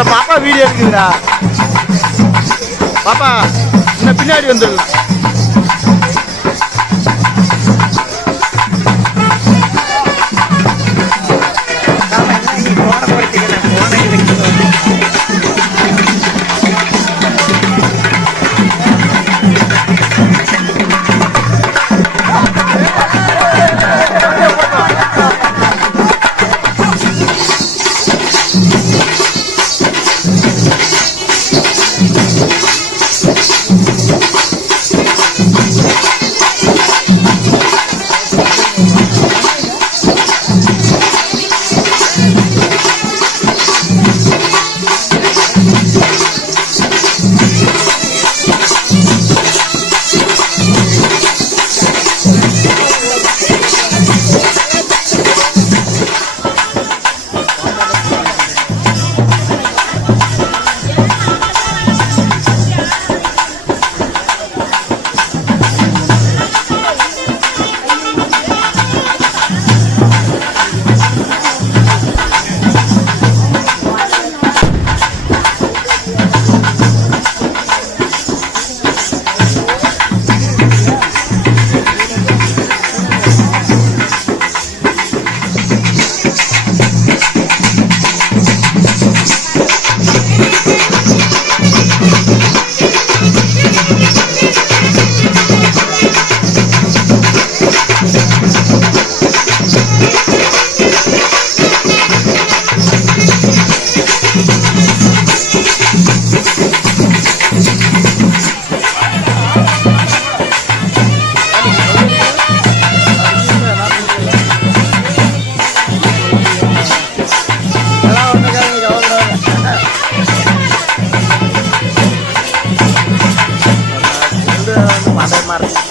அந்த பாப்பா வீடியோ எடுக்குதுடா. பாப்பா இன்னும் பின்னாடி வந்துடலாம் kamar